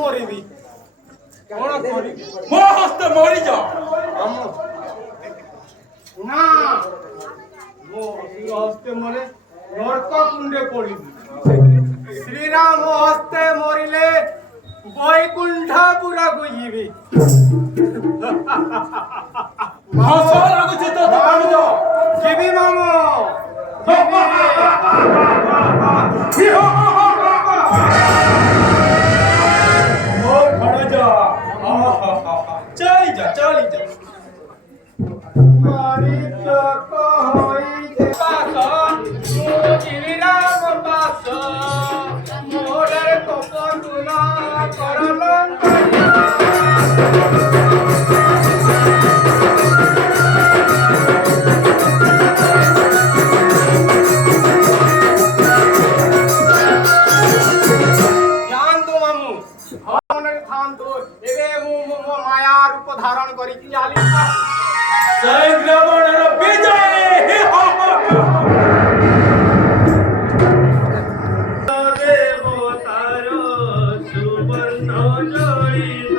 মরিবি কোন করিবি মো হস্তে মরি যা না মো হস্তে মরে নরক কুণ্ডে পড়িবি শ্রীরাম হস্তে মরিলে বৈকুণ্ঠপুরকু ଯିବି হস লাগুছে তো দাঁড়ু যা ଯିବି মামু चली जा मारी चक होई जे पास श्रीराम पास मोरे कपटुना करलं माया रूप धारण करी चाली जय रावणर विजय देवतार सुवर्ण जड़ित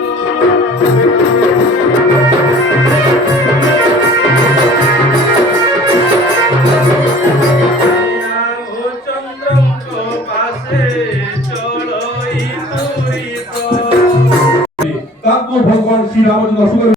रामचंद्र को पासे चलई तुरित भगवान श्री रामचंद्र